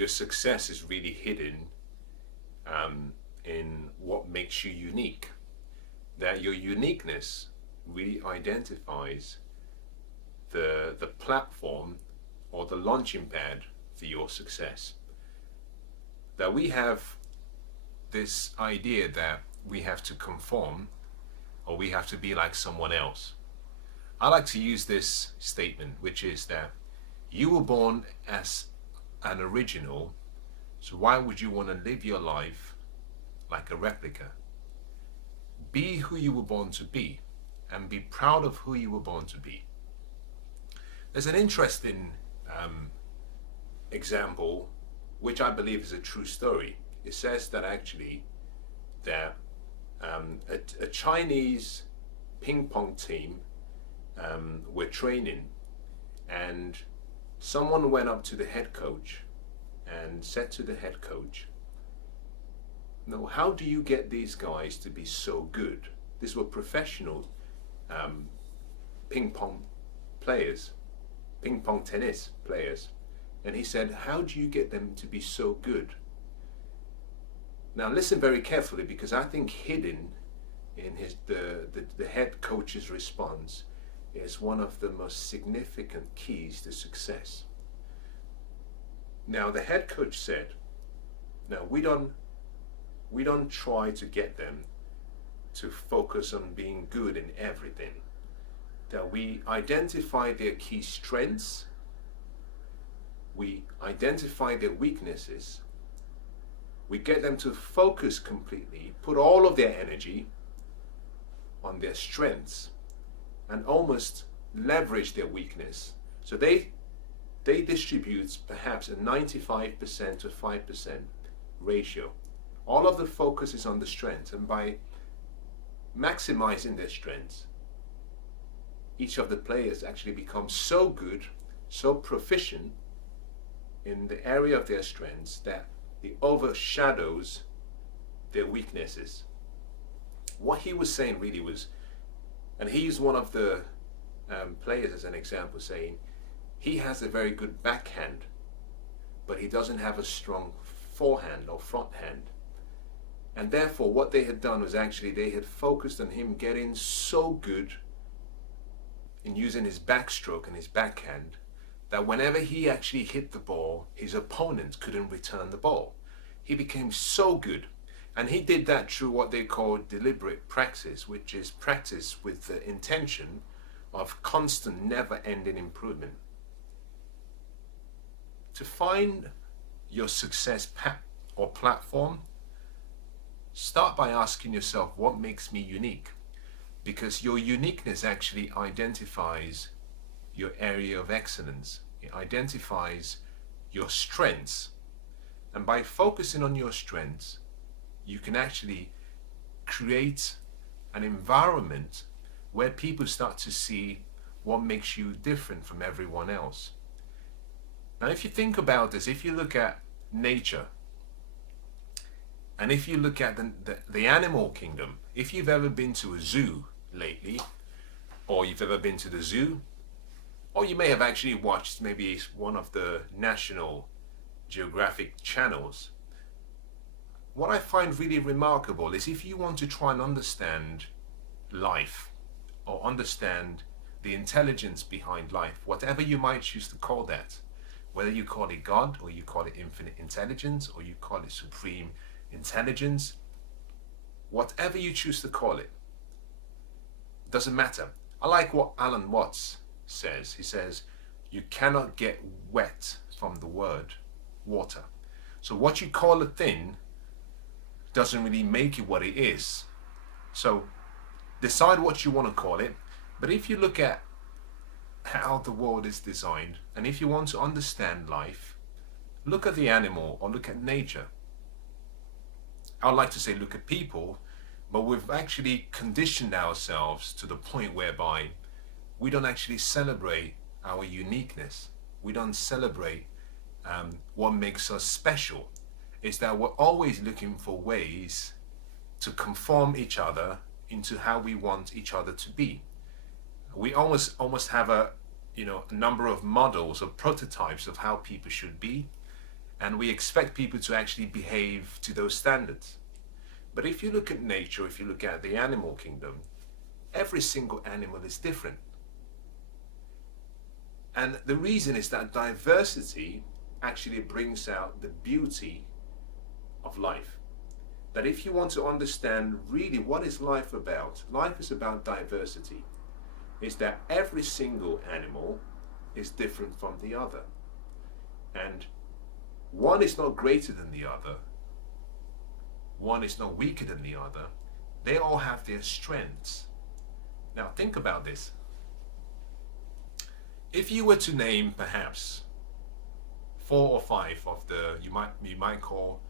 your success is really hidden in what makes you unique. That your uniqueness really identifies the platform or the launching pad for your success. That we have this idea that we have to conform or we have to be like someone else. I like to use this statement, which is that you were born as an original, so why would you want to live your life like a replica? Be who you were born to be and be proud of who you were born to be. There's an interesting example, which I believe is a true story. It says that actually that a Chinese ping pong team were training, and someone went up to the head coach and said to the head coach, "No, how do you get these guys to be so good?" These were professional ping pong players, ping pong tennis players. And he said, "How do you get them to be so good?" Now listen very carefully, because I think hidden in the head coach's response is one of the most significant keys to success. Now the head coach said, "Now we don't try to get them to focus on being good in everything. That we identify their key strengths, we identify their weaknesses, we get them to focus completely, put all of their energy on their strengths, and almost leverage their weakness. So they distribute perhaps a 95% to 5% ratio. All of the focus is on the strengths, and by maximizing their strengths, each of the players actually becomes so good, so proficient in the area of their strengths that it overshadows their weaknesses." What he was saying really was, and he used one of the players as an example, saying he has a very good backhand, but he doesn't have a strong forehand or front hand. And therefore what they had done was actually they had focused on him getting so good in using his backstroke and his backhand that whenever he actually hit the ball, his opponent couldn't return the ball. He became so good. And he did that through what they call deliberate practice, which is practice with the intention of constant, never-ending improvement. To find your success path or platform, start by asking yourself, what makes me unique? Because your uniqueness actually identifies your area of excellence. It identifies your strengths. And by focusing on your strengths, you can actually create an environment where people start to see what makes you different from everyone else. Now, if you think about this, if you look at nature, and if you look at the animal kingdom, if you've ever been to a zoo lately, or you've ever been to the zoo, or you may have actually watched maybe one of the National Geographic channels, what I find really remarkable is if you want to try and understand life or understand the intelligence behind life, whatever you might choose to call that, whether you call it God or you call it infinite intelligence or you call it supreme intelligence, whatever you choose to call it, doesn't matter. I like what Alan Watts says. He says, you cannot get wet from the word water. So what you call a thing doesn't really make it what it is. So decide what you want to call it. But if you look at how the world is designed, and if you want to understand life, look at the animal or look at nature. I'd like to say look at people, but we've actually conditioned ourselves to the point whereby we don't actually celebrate our uniqueness. We don't celebrate what makes us special. Is that we're always looking for ways to conform each other into how we want each other to be. We almost have a number of models or prototypes of how people should be, And we expect people to actually behave to those standards. But if you look at nature, if you look at the animal kingdom, every single animal is different. And the reason is that diversity actually brings out the beauty of life. That if you want to understand really what is life is about diversity. Is that every single animal is different from the other. And one is not greater than the other. One is not weaker than the other. They all have their strengths. Now think about this. If you were to name perhaps 4 or 5 of the you might call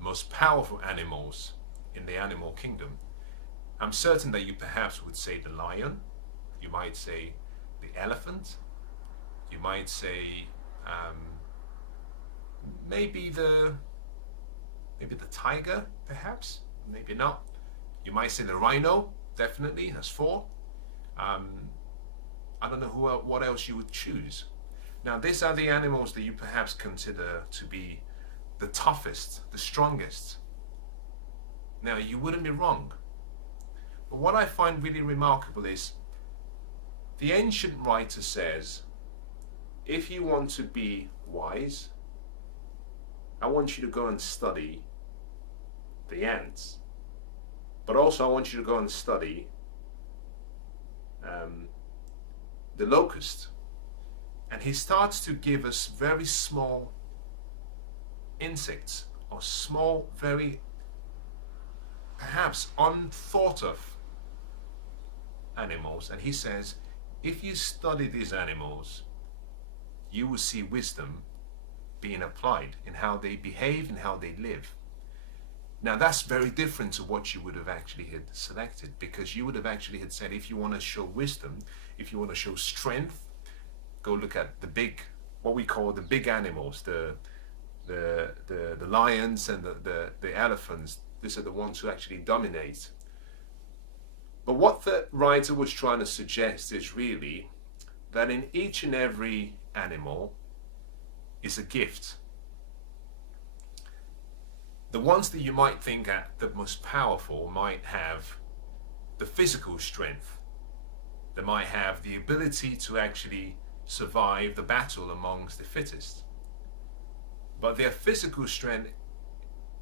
most powerful animals in the animal kingdom, I'm certain that you perhaps would say the lion, you might say the elephant, you might say maybe the tiger, perhaps, maybe not. You might say the rhino, definitely, that's 4. I don't know what else you would choose. Now, these are the animals that you perhaps consider to be the toughest, the strongest. Now, you wouldn't be wrong. But what I find really remarkable is the ancient writer says, if you want to be wise, I want you to go and study the ants. But also I want you to go and study the locust. And he starts to give us very small insects, or small, very perhaps unthought of animals. And he says, if you study these animals, you will see wisdom being applied in how they behave and how they live. Now that's very different to what you would have actually had selected, because you would have actually had said, if you want to show wisdom, if you want to show strength, go look at the big, what we call the big animals, the lions and the elephants. These are the ones who actually dominate. But what the writer was trying to suggest is really that in each and every animal is a gift. The ones that you might think are the most powerful might have the physical strength. They might have the ability to actually survive the battle amongst the fittest. But their physical strength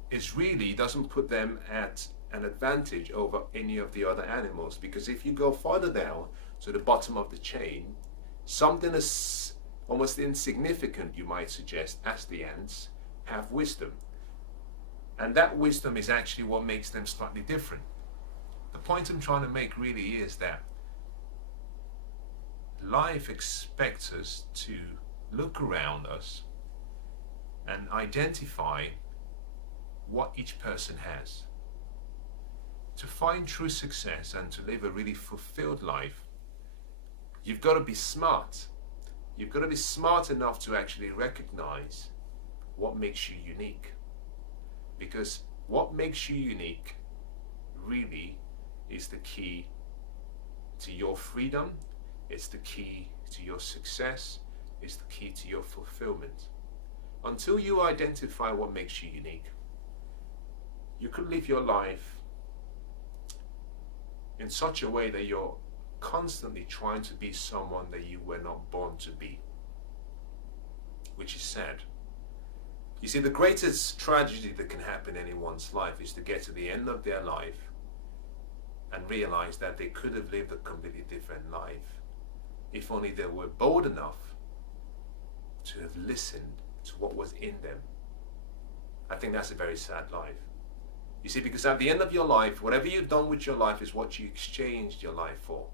doesn't put them at an advantage over any of the other animals, because if you go further down to the bottom of the chain, something as almost insignificant, you might suggest, as the ants, have wisdom. And that wisdom is actually what makes them slightly different. The point I'm trying to make really is that life expects us to look around us and identify what each person has. To find true success and to live a really fulfilled life, you've got to be smart. You've got to be smart enough to actually recognize what makes you unique. Because what makes you unique really is the key to your freedom, it's the key to your success, it's the key to your fulfillment. Until you identify what makes you unique, you could live your life in such a way that you're constantly trying to be someone that you were not born to be, which is sad. You see, the greatest tragedy that can happen in anyone's life is to get to the end of their life and realize that they could have lived a completely different life if only they were bold enough to have listened to what was in them. I think that's a very sad life. You see, because at the end of your life, whatever you've done with your life is what you exchanged your life for.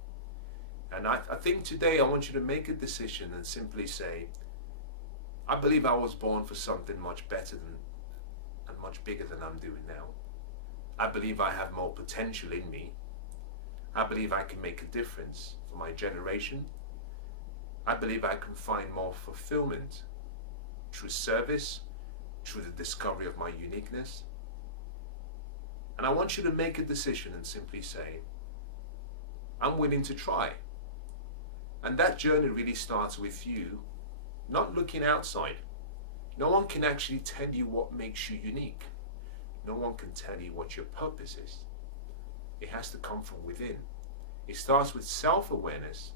And I think today I want you to make a decision and simply say, I believe I was born for something much better and much bigger than I'm doing now. I believe I have more potential in me. I believe I can make a difference for my generation. I believe I can find more fulfillment through service, through the discovery of my uniqueness. And I want you to make a decision and simply say, I'm willing to try. And that journey really starts with you not looking outside, No one can actually tell you what makes you unique. No one can tell you what your purpose is. It has to come from within. It starts with self-awareness,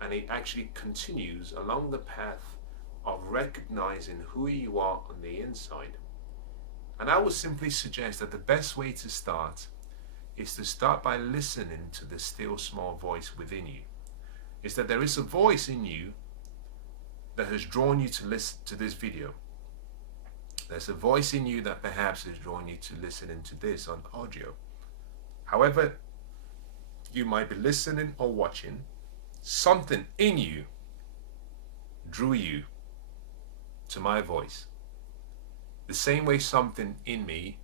and it actually continues along the path of recognizing who you are on the inside. And I would simply suggest that the best way to start is to start by listening to the still small voice within you. Is that there is a voice in you that has drawn you to listen to this video. There's a voice in you that perhaps has drawn you to listening to this on audio. However you might be listening or watching, something in you drew you to my voice. The same way something in me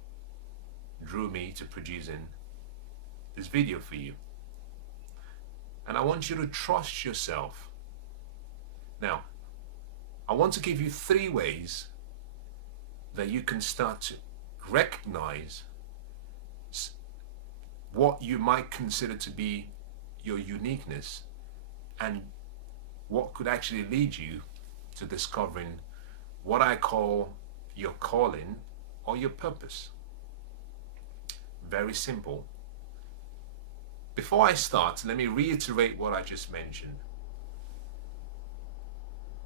drew me to producing this video for you. And I want you to trust yourself. Now, I want to give you 3 ways that you can start to recognize what you might consider to be your uniqueness, and what could actually lead you to discovering what I call your calling or your purpose. Very simple. Before I start, let me reiterate what I just mentioned.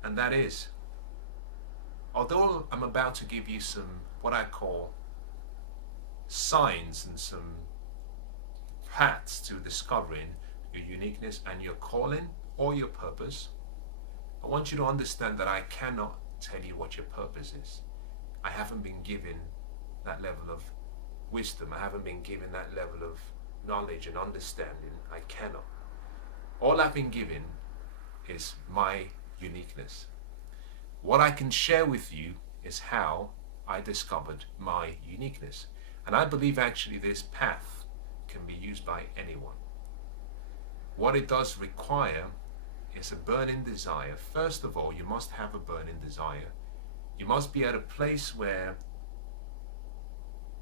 And that is, although I'm about to give you some what I call signs and some paths to discovering your uniqueness and your calling or your purpose, I want you to understand that I cannot tell you what your purpose is. I haven't been given that level of wisdom. I haven't been given that level of knowledge and understanding. I cannot. All I've been given is my uniqueness. What I can share with you is how I discovered my uniqueness. And I believe actually this path can be used by anyone. What it does require is a burning desire. First of all, you must have a burning desire. You must be at a place where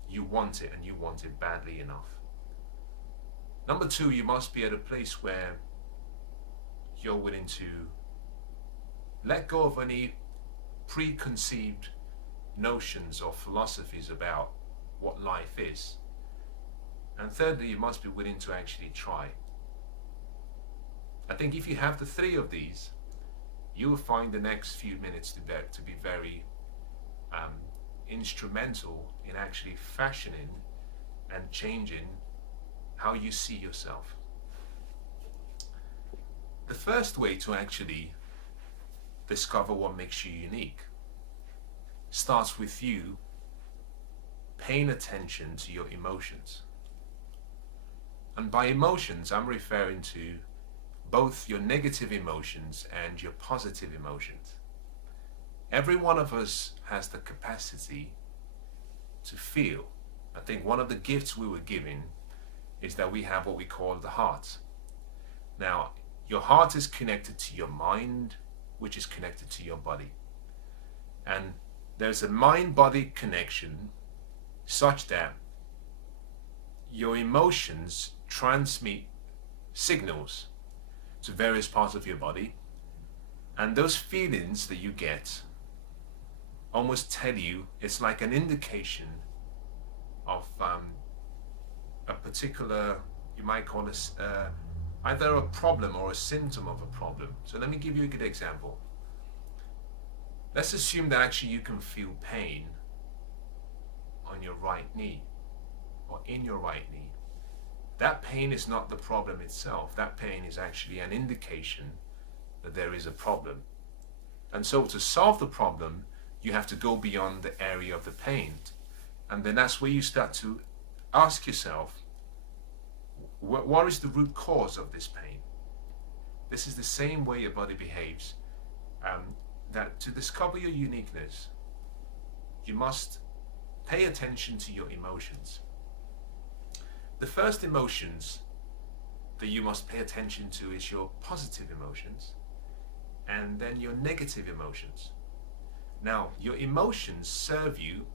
you want it, and you want it badly enough. Number 2, you must be at a place where you're willing to let go of any preconceived notions or philosophies about what life is. And thirdly, you must be willing to actually try. I think if you have the 3 of these, you will find the next few minutes to be very instrumental in actually fashioning and changing how you see yourself. The first way to actually discover what makes you unique starts with you paying attention to your emotions. And by emotions, I'm referring to both your negative emotions and your positive emotions. Every one of us has the capacity to feel. I think one of the gifts we were given is that we have what we call the heart. Now, your heart is connected to your mind, which is connected to your body. And there's a mind-body connection such that your emotions transmit signals to various parts of your body, and those feelings that you get almost tell you, it's like an indication of a particular, you might call this either a problem or a symptom of a problem. So let me give you a good example. Let's assume that actually you can feel pain on your right knee or in your right knee. That pain is not the problem itself. That pain is actually an indication that there is a problem. And so to solve the problem, you have to go beyond the area of the pain. And then that's where you start to ask yourself, what is the root cause of this pain? This is the same way your body behaves. That to discover your uniqueness, you must pay attention to your emotions. The first emotions that you must pay attention to is your positive emotions, and then your negative emotions. Now, your emotions serve you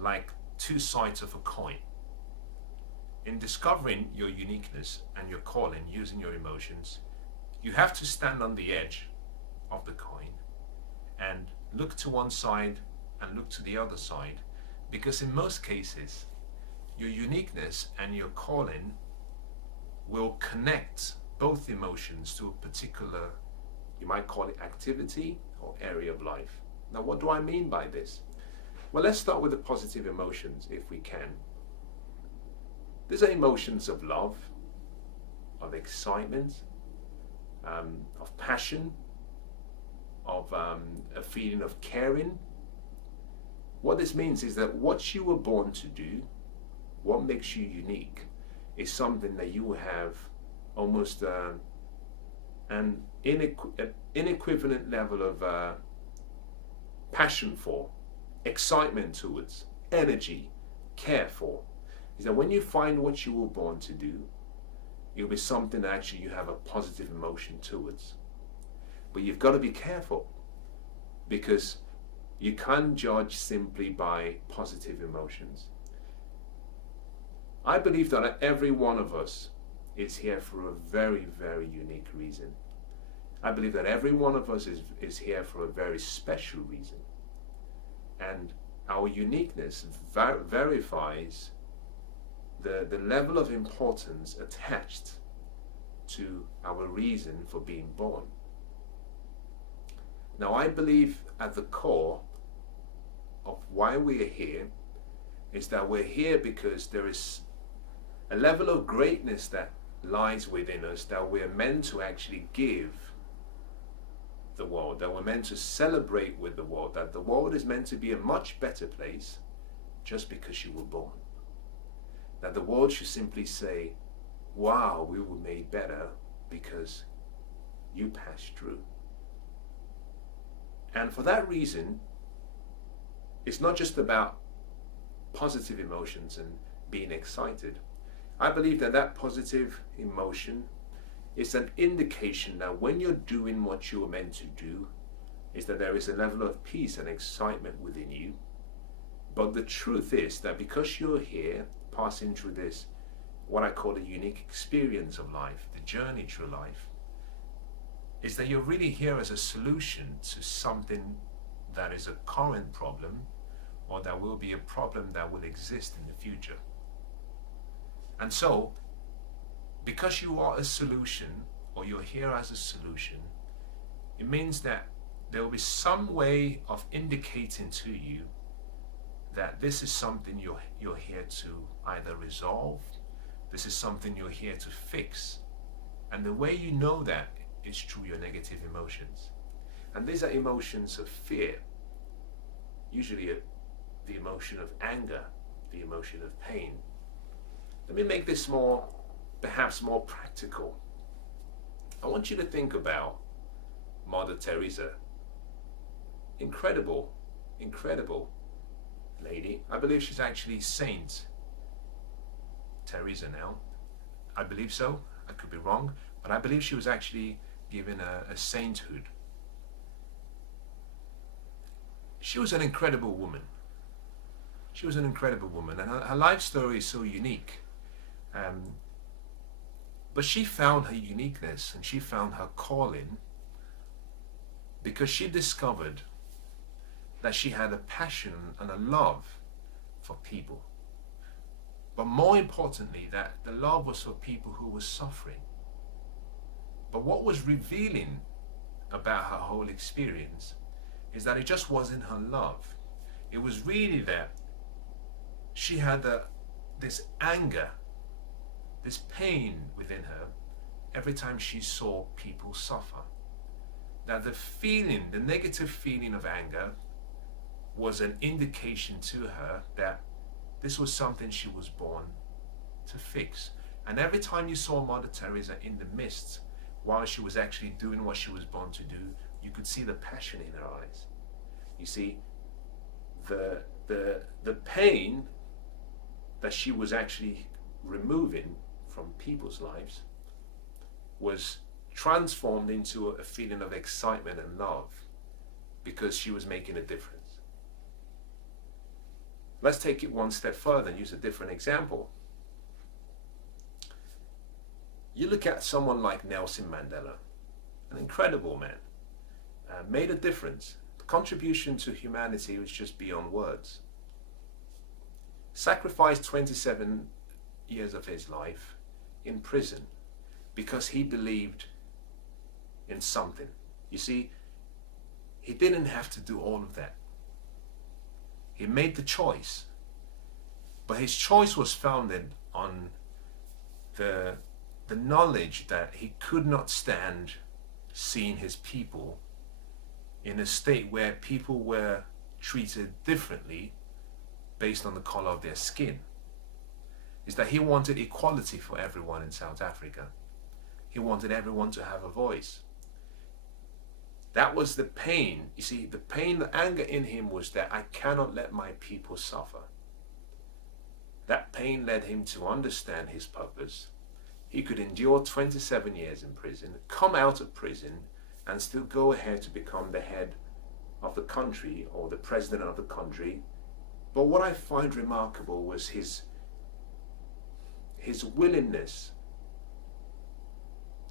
like 2 sides of a coin. In discovering your uniqueness and your calling using your emotions, you have to stand on the edge of the coin and look to one side and look to the other side, because in most cases, your uniqueness and your calling will connect both emotions to a particular, you might call it activity or area of life. Now, what do I mean by this? Well, let's start with the positive emotions if we can. These are emotions of love, of excitement, of passion, of a feeling of caring. What this means is that what you were born to do, what makes you unique, is something that you have almost an inequivalent level of passion for, excitement towards, energy, care for. Is that when you find what you were born to do, it'll be something that actually you have a positive emotion towards. But you've got to be careful, because you can't judge simply by positive emotions. I believe that every one of us is here for a very, very unique reason. I believe that every one of us is here for a very special reason. And our uniqueness verifies the level of importance attached to our reason for being born. Now, I believe at the core of why we are here is that we're here because there is a level of greatness that lies within us that we're meant to actually give the world, that we're meant to celebrate with the world, that the world is meant to be a much better place just because you were born. That the world should simply say, wow, we were made better because you passed through. And for that reason, it's not just about positive emotions and being excited. I believe that that positive emotion is an indication that when you're doing what you were meant to do, is that there is a level of peace and excitement within you. But the truth is that because you're here passing through this, what I call a unique experience of life, the journey through life, is that you're really here as a solution to something that is a current problem, or that will be a problem that will exist in the future. And so, because you are a solution, or you're here as a solution, it means that there will be some way of indicating to you that this is something you're here to either resolve, this is something you're here to fix. And the way you know that is through your negative emotions. And these are emotions of fear, usually the emotion of anger, the emotion of pain. Let me make this perhaps more practical. I want you to think about Mother Teresa. Incredible lady. I believe she's actually Saint Teresa now. I believe so. I could be wrong, but I believe she was actually given a sainthood. She was an incredible woman. She was an incredible woman, and her life story is so unique. But she found her uniqueness and she found her calling because she discovered that she had a passion and a love for people. But more importantly, that the love was for people who were suffering. But what was revealing about her whole experience is that it just wasn't her love. It was really that she had this anger, this pain within her every time she saw people suffer. That the negative feeling of anger was an indication to her that this was something she was born to fix. And every time you saw Mother Teresa in the midst, while she was actually doing what she was born to do, you could see the passion in her eyes. You see, the pain that she was actually removing from people's lives was transformed into a feeling of excitement and love because she was making a difference. Let's take it one step further and use a different example. You look at someone like Nelson Mandela, an incredible man, made a difference contribution to humanity was just beyond words. Sacrificed 27 years of his life in prison because he believed in something. You see, he didn't have to do all of that. He made the choice, but his choice was founded on the knowledge that he could not stand seeing his people in a state where people were treated differently based on the color of their skin. Is that he wanted equality for everyone in South Africa. He wanted everyone to have a voice. That was the pain. You see, the pain, the anger in him was that I cannot let my people suffer. That pain led him to understand his purpose. He could endure 27 years in prison, come out of prison, and still go ahead to become the head of the country or the president of the country. But what I find remarkable was his willingness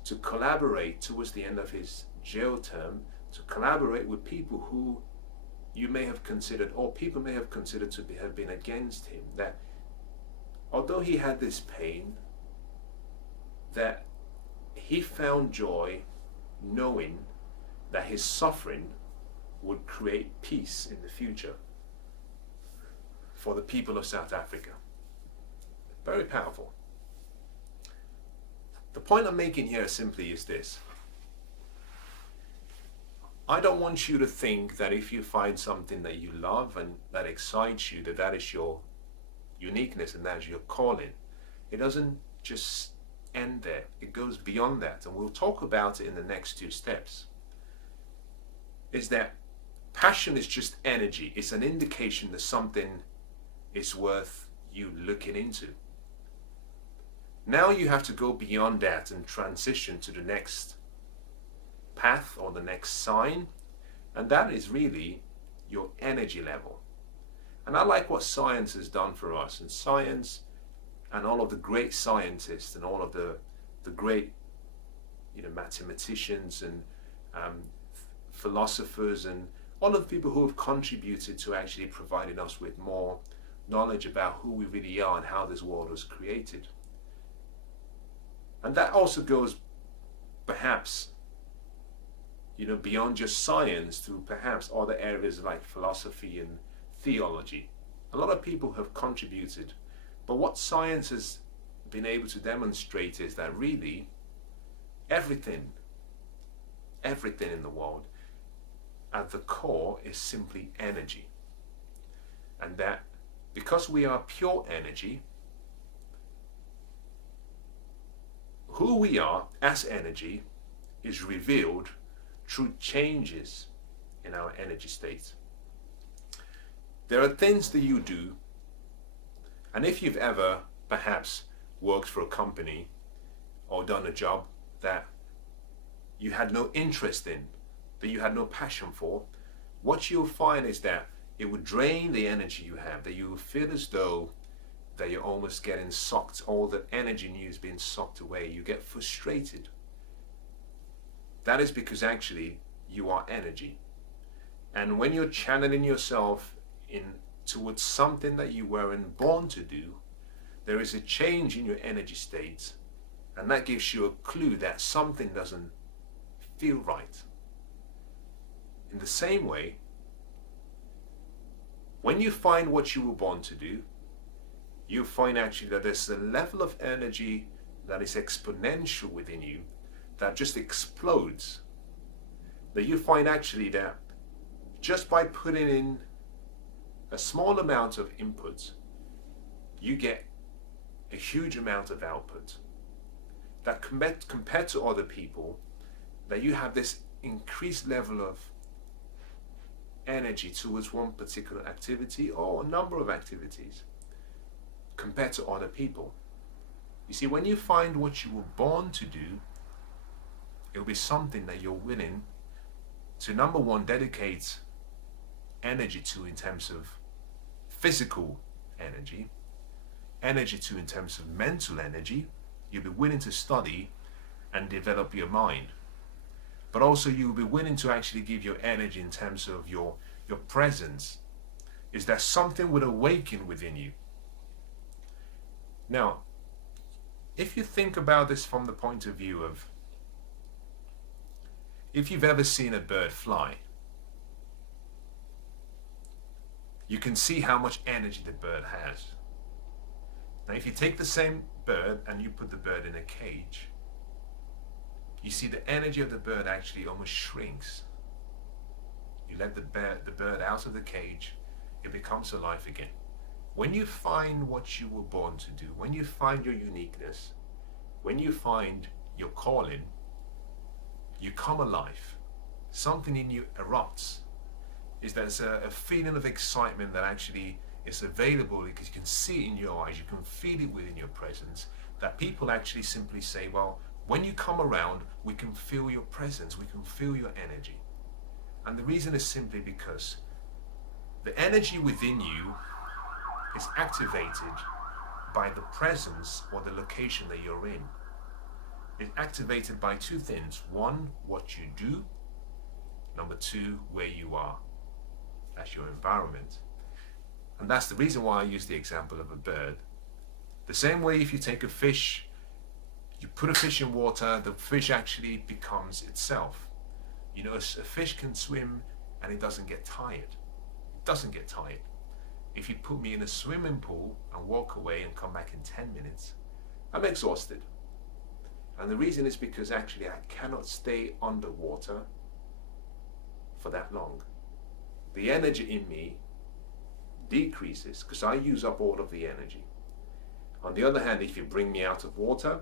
to collaborate towards the end of his jail term, to collaborate with people who you may have considered, or people may have considered to have been against him. That although he had this pain, that he found joy knowing that his suffering would create peace in the future for the people of South Africa. Very powerful. The point I'm making here simply is this. I don't want you to think that if you find something that you love and that excites you, that is your uniqueness and that is your calling. It doesn't just end there. It goes beyond that, and we'll talk about it in the next two steps. Is that passion is just energy. It's an indication that something is worth you looking into. Now you have to go beyond that and transition to the next path or the next sign, and that is really your energy level. And I like what science has done for us, and science and all of the great scientists and all of the great mathematicians and philosophers and all of the people who have contributed to actually providing us with more knowledge about who we really are and how this world was created. And that also goes perhaps beyond just science to perhaps other areas like philosophy and theology. A lot of people have contributed, but what science has been able to demonstrate is that really everything in the world at the core is simply energy. And that because we are pure energy, who we are as energy is revealed through changes in our energy state. There are things that you do, and if you've ever perhaps worked for a company or done a job that you had no interest in, that you had no passion for, what you'll find is that it would drain the energy you have, that you will feel as though that you're almost getting sucked, all the energy in you is being sucked away. You get frustrated. That is because actually you are energy. And when you're channeling yourself in towards something that you weren't born to do, there is a change in your energy state, and that gives you a clue that something doesn't feel right. In the same way, when you find what you were born to do, you find actually that there's a level of energy that is exponential within you that just explodes. That you find actually that just by putting in a small amount of input, you get a huge amount of output. That compared to other people, that you have this increased level of energy towards one particular activity or a number of activities compared to other people. You see, when you find what you were born to do, it'll be something that you're willing to, number one, dedicate energy to in terms of physical energy, energy to in terms of mental energy. You'll be willing to study and develop your mind. but also you'll be willing to actually give your energy in terms of your presence, is that something would awaken within you. Now, if you think about this from the point of view of, if you've ever seen a bird fly, you can see how much energy the bird has. Now, if you take the same bird and you put the bird in a cage, you see the energy of the bird actually almost shrinks. You let the bird out of the cage, it becomes alive again. When you find what you were born to do, when you find your uniqueness, when you find your calling, you come alive. Something in you erupts. There's a feeling of excitement that actually is available because you can see it in your eyes, you can feel it within your presence, that people actually simply say, well, when you come around, we can feel your presence, we can feel your energy. And the reason is simply because the energy within you is activated by the presence or the location that you're in. It's activated by two things. One, what you do. Number two, where you are. That's your environment. And that's the reason why I use the example of a bird. The same way if you take a fish, you put a fish in water, the fish actually becomes itself. You know, a fish can swim and it doesn't get tired. It doesn't get tired. If you put me in a swimming pool and walk away and come back in 10 minutes, I'm exhausted. And the reason is because actually I cannot stay underwater for that long. The energy in me decreases because I use up all of the energy. On the other hand, if you bring me out of water,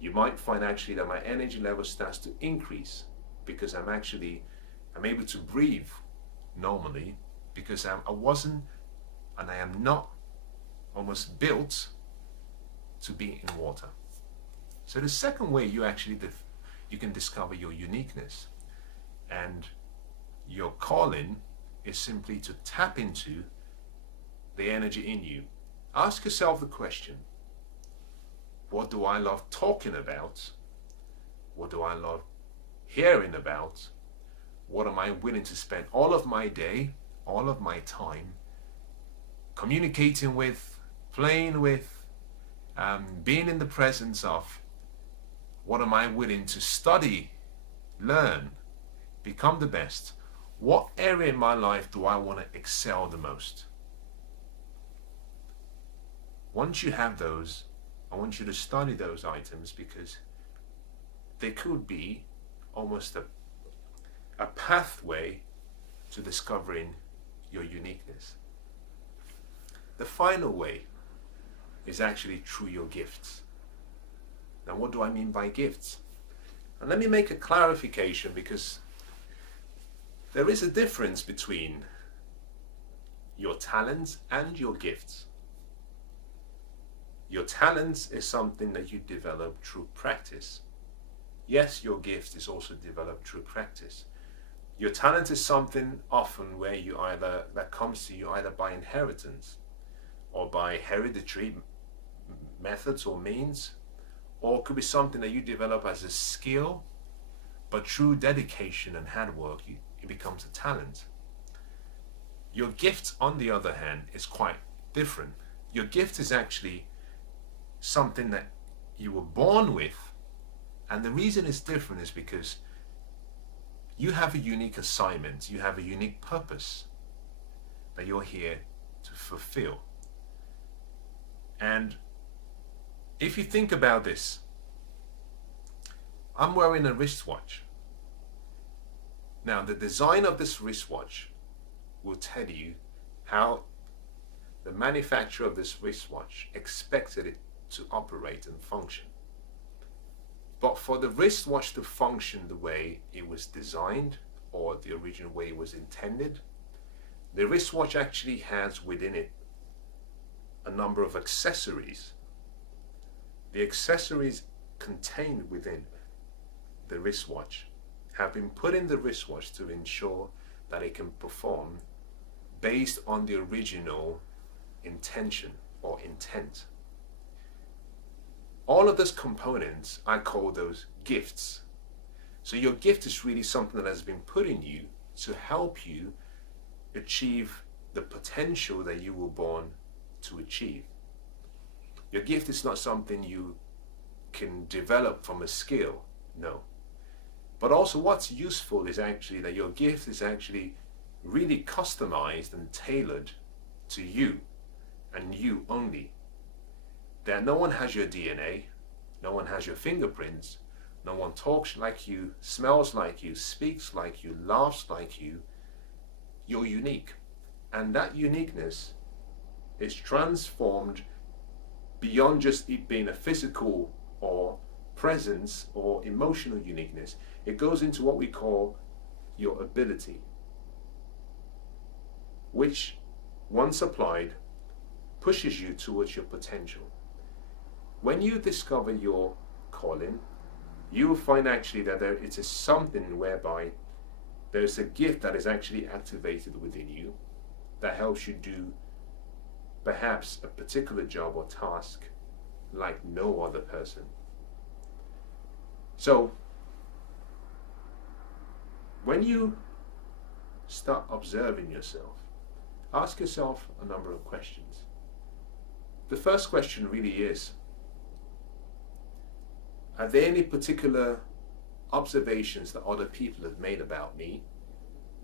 you might find actually that my energy level starts to increase because I'm able to breathe normally because I wasn't and I am not almost built to be in water. So the second way you can discover your uniqueness and your calling is simply to tap into the energy in you. Ask yourself the question, what do I love talking about? What do I love hearing about? What am I willing to spend all of my day, all of my time communicating with, playing with, being in the presence of? What am I willing to study, learn, become the best? What area in my life do I want to excel the most? Once you have those, I want you to study those items because they could be almost a pathway to discovering your uniqueness. The final way is actually through your gifts. Now, what do I mean by gifts? And let me make a clarification because there is a difference between your talents and your gifts. Your talents is something that you develop through practice. Yes, your gift is also developed through practice. Your talent is something often where that comes to you either by inheritance or by hereditary methods or means, or it could be something that you develop as a skill, but through dedication and hard work, it becomes a talent. Your gift, on the other hand, is quite different. Your gift is actually something that you were born with, and the reason it's different is because you have a unique assignment, you have a unique purpose that you're here to fulfill. And if you think about this, I'm wearing a wristwatch. Now, the design of this wristwatch will tell you how the manufacturer of this wristwatch expected it to operate and function. But for the wristwatch to function the way it was designed or the original way it was intended, the wristwatch actually has within it a number of accessories. The accessories contained within the wristwatch have been put in the wristwatch to ensure that it can perform based on the original intention or intent. All of those components, I call those gifts. So your gift is really something that has been put in you to help you achieve the potential that you were born to achieve. Your gift is not something you can develop from a skill, no. But also what's useful is actually that your gift is actually really customized and tailored to you and you only. That no one has your DNA, no one has your fingerprints, no one talks like you, smells like you, speaks like you, laughs like you. You're unique. And that uniqueness is transformed beyond just it being a physical or presence or emotional uniqueness. It goes into what we call your ability, which, once applied, pushes you towards your potential. When you discover your calling, you will find actually that it is something whereby there's a gift that is actually activated within you that helps you do perhaps a particular job or task like no other person. So, when you start observing yourself, ask yourself a number of questions. The first question really is, are there any particular observations that other people have made about me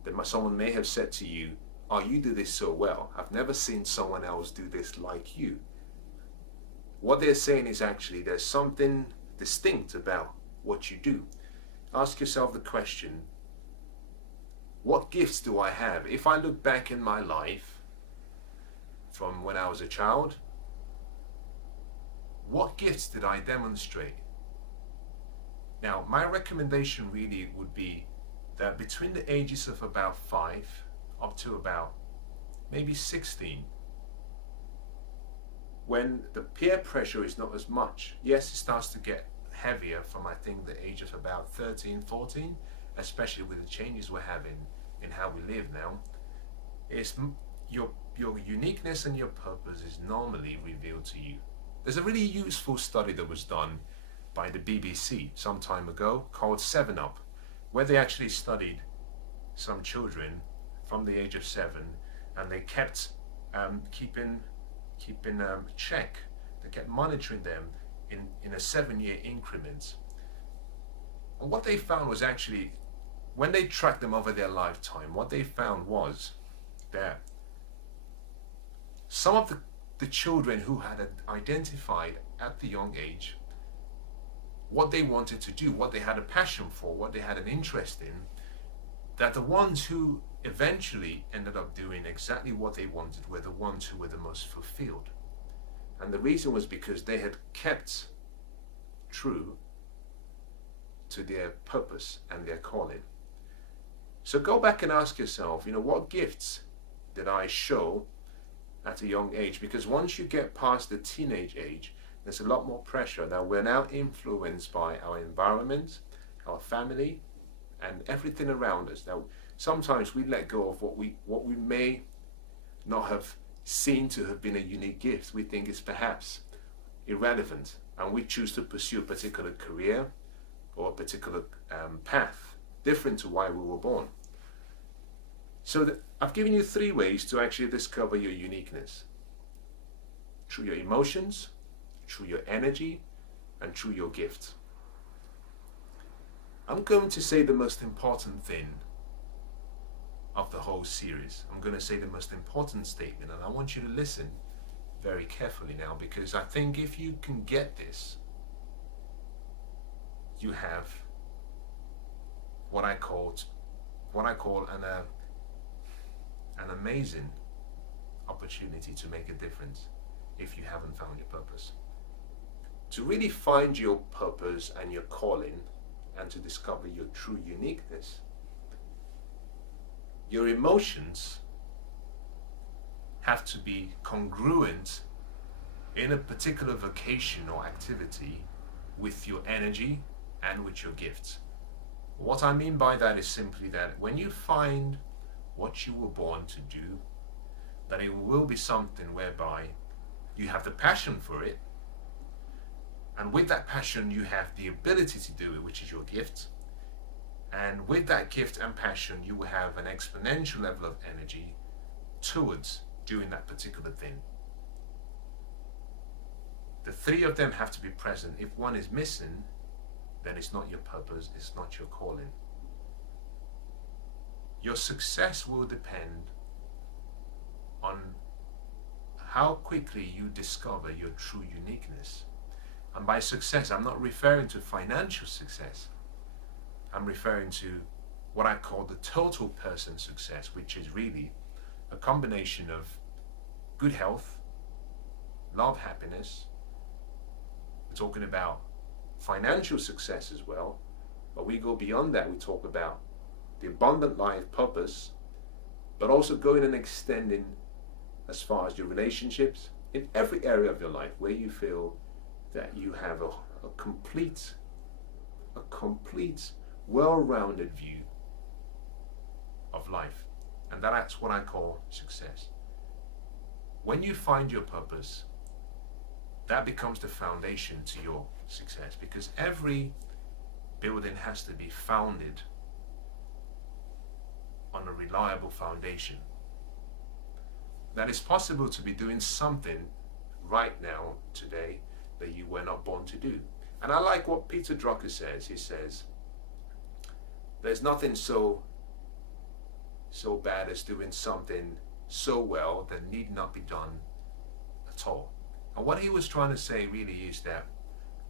that someone may have said to you, oh, you do this so well. I've never seen someone else do this like you. What they're saying is actually there's something distinct about what you do. Ask yourself the question, what gifts do I have? If I look back in my life from when I was a child, what gifts did I demonstrate? Now, my recommendation really would be that between the ages of about 5 up to about maybe 16, when the peer pressure is not as much, yes, it starts to get heavier from I think the age of about 13, 14, especially with the changes we're having in how we live now, is your uniqueness and your purpose is normally revealed to you. There's a really useful study that was done by the BBC some time ago called 7 Up, where they actually studied some children from the age of 7, and they kept keeping check. They kept monitoring them in a 7-year increment. And what they found was actually, when they tracked them over their lifetime, what they found was that some of the children who had identified at the young age what they wanted to do, what they had a passion for, what they had an interest in, that the ones who eventually ended up doing exactly what they wanted were the ones who were the most fulfilled. And the reason was because they had kept true to their purpose and their calling. So go back and ask yourself, what gifts did I show at a young age? Because once you get past the teenage age, there's a lot more pressure. Now we're now influenced by our environment, our family, and everything around us. Now sometimes we let go of what we may not have seen to have been a unique gift. We think it's perhaps irrelevant, and we choose to pursue a particular career or a particular path different to why we were born. So I've given you 3 ways to actually discover your uniqueness: through your emotions, through your energy, and through your gift. I'm going to say the most important thing of the whole series. I'm going to say the most important statement, and I want you to listen very carefully now, because I think if you can get this, you have what I call an amazing opportunity to make a difference if you haven't found your purpose. To really find your purpose and your calling, and to discover your true uniqueness, your emotions have to be congruent in a particular vocation or activity with your energy and with your gifts. What I mean by that is simply that when you find what you were born to do, that it will be something whereby you have the passion for it, and with that passion you have the ability to do it, which is your gift, And with that gift and passion, you will have an exponential level of energy towards doing that particular thing. The three of them have to be present. If one is missing, then it's not your purpose, it's not your calling. Your success will depend on how quickly you discover your true uniqueness. And by success, I'm not referring to financial success. I'm referring to what I call the total person success, which is really a combination of good health, love, happiness. We're talking about financial success as well, but we go beyond that. We talk about the abundant life purpose, but also going and extending as far as your relationships in every area of your life where you feel that you have a complete, well-rounded view of life. And that's what I call success. When you find your purpose, that becomes the foundation to your success, because every building has to be founded on a reliable foundation. That it's possible to be doing something right now, today, that you were not born to do. And I like what Peter Drucker says. He says, there's nothing so bad as doing something so well that need not be done at all. And what he was trying to say really is that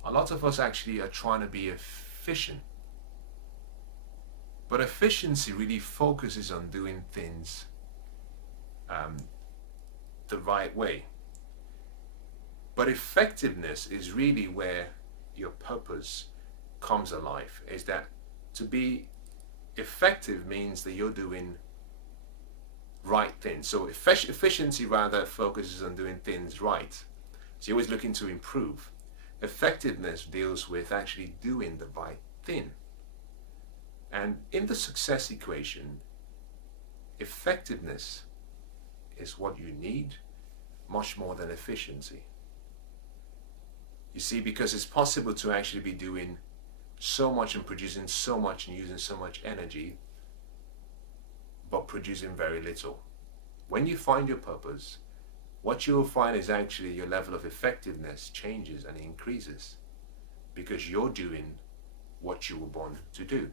a lot of us actually are trying to be efficient. But efficiency really focuses on doing things the right way. But effectiveness is really where your purpose comes alive. Is that to be effective means that you're doing right things. So efficiency rather focuses on doing things right. So you're always looking to improve. Effectiveness deals with actually doing the right thing. And in the success equation, effectiveness is what you need much more than efficiency. You see, because it's possible to actually be doing so much and producing so much and using so much energy, but producing very little. When you find your purpose, what you'll find is actually your level of effectiveness changes and increases, because you're doing what you were born to do.